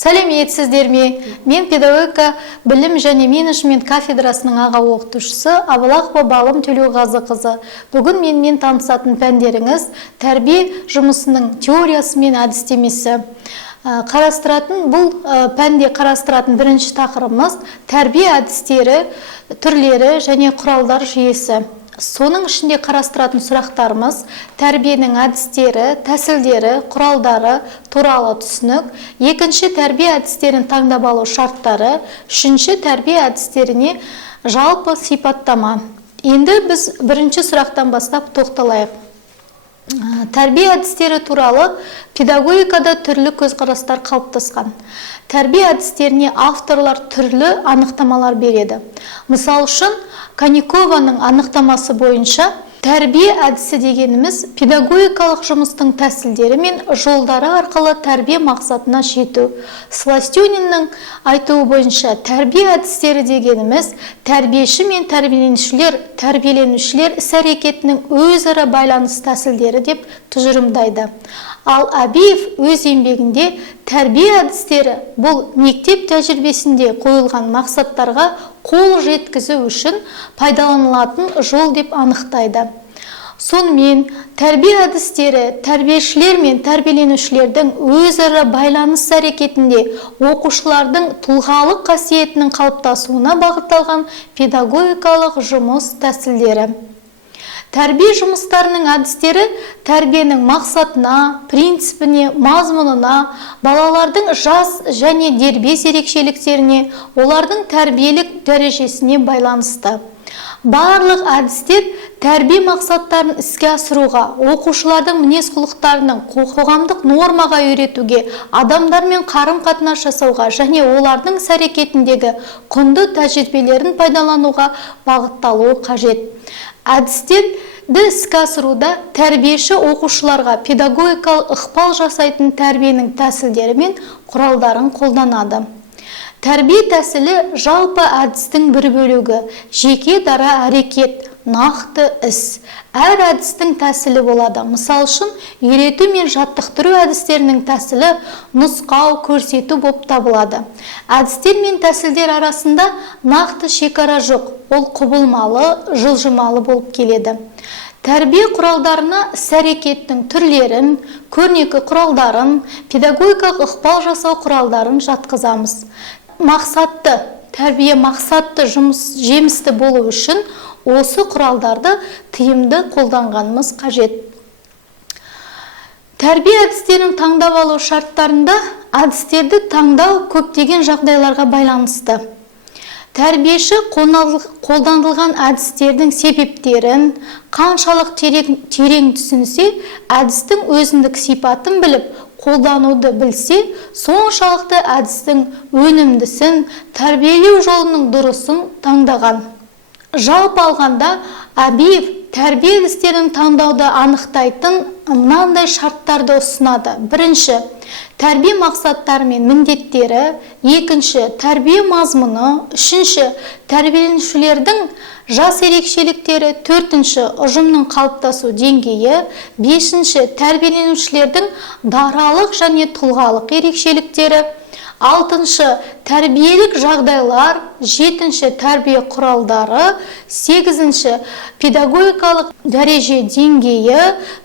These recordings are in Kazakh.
Сәлеметсіздер ме? Мен педагогика білім және менеджмент кафедрасының аға оқытушысы Абылақова Балым Төлеуғазықызы. Бүгін менімен танысатын пәндеріңіз тәрбие жұмысының теориясы мен әдістемесі. Бұл пәнде қарастыратын бірінші тақырыбымыз тәрбие әдістері, түрлері және құралдар жүйесі. Соның ішінде қарастыратын сұрақтарымыз тәрбиенің әдістері, тәсілдері, құралдары туралы түсінік, екінші тәрбие әдістерін таңдап алу шарттары, үшінші тәрбие әдістеріне жалпы сипаттама. Енді біз бірінші сұрақтан бастап тоқталайық. Тәрбие әдістері туралы педагогикада түрлі көзқарастар қалыптасқан. Тәрбие әдістеріне авторлар түрлі анықтамалар береді. Мысал үшін, Конникованың анықтамасы бойынша тәрбие әдісі дегеніміз педагогикалық жұмыстың тәсілдері мен жолдары арқылы тәрбие мақсатына жету. Сластюниннің айтуы бойынша тәрбие әдістері дегеніміз тәрбиеші мен тәрбиеленушілер іс-әрекетінің өзара байланыс тәсілдері деп тұжырымдайды. Ал Әбиев өз еңбегінде тәрбие әдістері бұл мектеп тәжірибесінде қойылған мақсаттарға қол жеткізу үшін пайдаланылатын жол деп анықтайды. Сонымен тәрбие әдістері тәрбиешілер мен тәрбиеленушілердің өзара байланыс әрекетінде оқушылардың тұлғалық қасиетінің қалыптасуына бағытталған педагогикалық жұмыс тәсілдері. Тәрбие жұмыстарының әдістері тәрбиенің мақсатына, принципіне, мазмұнына, балалардың жас және дербес ерекшеліктеріне, олардың тәрбиелік дәрежесіне байланысты. Барлық әдістер тәрбие мақсаттарын іске асыруға, оқушылардың мінез-құлықтарының қоғамдық нормаға үйретуге, адамдармен қарым-қатынас жасауға және олардың іс-әрекетіндегі құнды тәжірибелерін пайдалануға бағытталуы қажет. Әдістерді іске асыруда тәрбиеші оқушыларға педагогикалық ықпал жасайтын тәрбиенің тәсілдері мен құралдарын қолданады. Тәрбие тәсілі жалпы әдістің бір бөлігі, жеке дара әрекет, нақты іс. Әр әдістің тәсілі болады. Мысал үшін, үйрету мен жаттықтыру әдістерінің тәсілі нұсқау, көрсету болып табылады. Әдістер мен тәсілдер арасында нақты шекара жоқ, ол құбылмалы, жылжымалы болып келеді. Тәрбие құралдарына іс-әрекеттің түрлерін, көрнекі құралдарын, педагогикалық ықпал жасау құралдарын жатқызамыз. Мақсатты, тәрбие мақсатты жұмыс жемісті болу үшін осы құралдарды тиімді қолданғанымыз қажет. Тәрбие әдістерін таңдап алу шарттарында әдістерді таңдау көптеген жағдайларға байланысты. Тәрбиеші қолданылған әдістердің себептерін қаншалық терең түсінсе, әдістің өзіндік сипатын біліп, қолдануды білсе, соншалықты әдістің өнімдісін, тәрбиелеу жолының дұрысын таңдаған. Жалпы алғанда, Әбиев тәрбие әдістерін таңдауды анықтайтын мынандай шарттарды ұсынады. Бірінші, тәрбие мақсаттары мен міндеттері, екінші, тәрбие мазмұны, үшінші, тәрбиеленушілердің жас ерекшеліктері, төртінші, ұжымның қалыптасу деңгейі, бесінші, тәрбиеленушілердің даралық және тұлғалық ерекшеліктері, алтыншы, тәрбиелік жағдайлар, жетінші, тәрбие құралдары, сегізінші, педагогикалық дәреже деңгейі,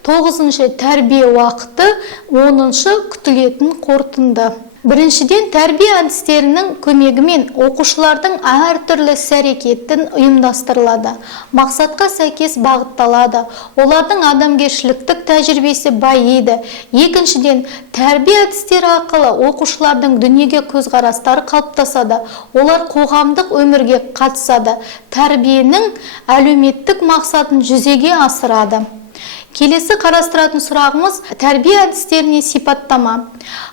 тоғызыншы, тәрбие уақыты, оныншы, күтілетін қорытынды. Біріншіден, тәрбие әдістерінің көмегімен оқушылардың әртүрлі іс-әрекетін ұйымдастырылады. Мақсатқа сәйкес бағытталады. Олардың адамгершіліктік тәжірибесі байиды. Екіншіден, тәрбие әдістері арқылы оқушылардың дүниеге көзқарастары қалыптасады. Олар қоғамдық өмірге қатысады. Тәрбиенің әлеуметтік мақсатын жүзеге асырады. Келесі қарастыратын сұрағымыз тәрбие әдістеріне сипаттама.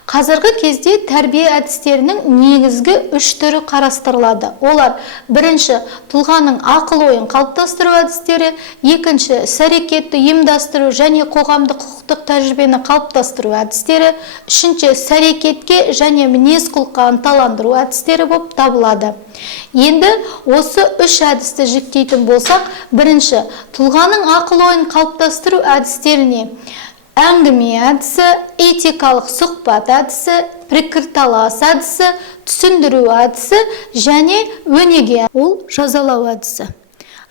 Қазіргі кезде тәрбие әдістерінің негізгі үш түрі қарастырылады. Олар: бірінші, тұлғаның ақыл-ойын қалыптастыру әдістері, екінші, іс-әрекетті ұйымдастыру және қоғамдық құқықтық тәжірибені қалыптастыру әдістері, үшінші, іс-әрекетке және мінез-құлыққа ынталандыру әдістері болып табылады. Енді осы үш әдісті жіктейтін болсақ, бірінші, тұлғаның ақыл-ойын қалыптастыру әдістеріне әңгіме әдісі, этикалық сұхбат әдісі, пікірталас әдісі, түсіндіру әдісі және өнеге ол жазалау әдісі.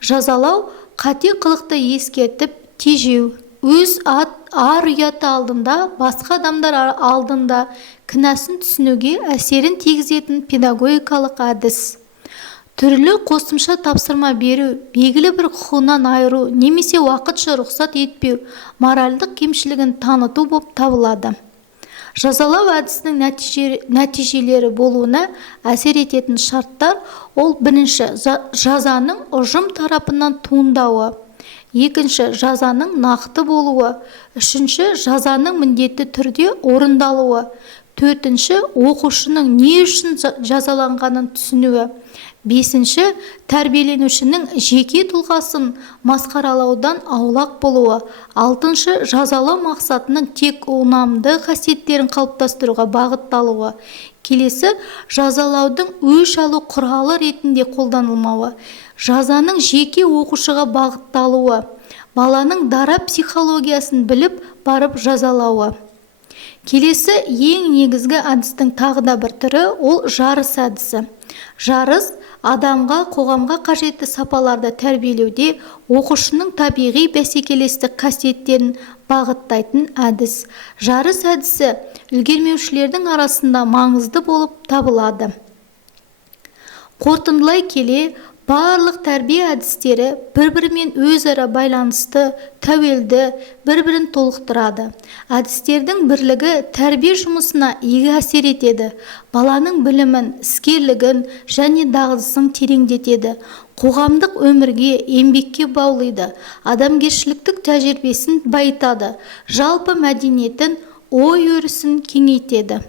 Жазалау қате қылықты ескертіп тежеу, өз ар-ұяты алдында, басқа адамдар алдында кінәсін түсінуге әсерін тигізетін педагогикалық әдіс. Түрлі қосымша тапсырма беру, белгілі бір құқығынан айыру немесе уақытша рұқсат етпеу моральдық кемшілігін таныту болып табылады. Жазалау әдісінің нәтижелері болуына әсер ететін шарттар ол: бірінші, жазаның ұжым тарапынан туындауы; екінші, жазаның нақты болуы; үшінші, жазаның міндетті түрде орындалуы; төртінші, оқушының не үшін жазаланғанын түсінуі; бесінші, тәрбиеленушінің жеке тұлғасын масқаралаудан аулақ болуы; алтыншы, жазалау мақсатының тек ұнамды қасиеттерін қалыптастыруға бағытталуы; келесі, жазалаудың өш алу құралы ретінде қолданылмауы; жазаның жеке оқушыға бағытталуы; баланың дара психологиясын біліп барып жазалауы. Келесі ең негізгі әдістің тағы да бір түрі ол жарыс әдісі. Жарыс адамға, қоғамға қажетті сапаларды тәрбиелеуде оқушының табиғи бәсекелестік қасиеттерін бағыттайтын әдіс. Жарыс әдісі үлгермеушілердің арасында маңызды болып табылады. Қорытындылай келе, барлық тәрбие әдістері бір-бірімен өзара байланысты, тәуелді, бір-бірін толықтырады. Әдістердің бірлігі тәрбие жұмысына игі әсер етеді, баланың білімін, іскерлігін және дағдысын тереңдетеді, қоғамдық өмірге, еңбекке баулиды, адамгершіліктік тәжірибесін байытады, жалпы мәдениетін, ой өрісін кеңейтеді.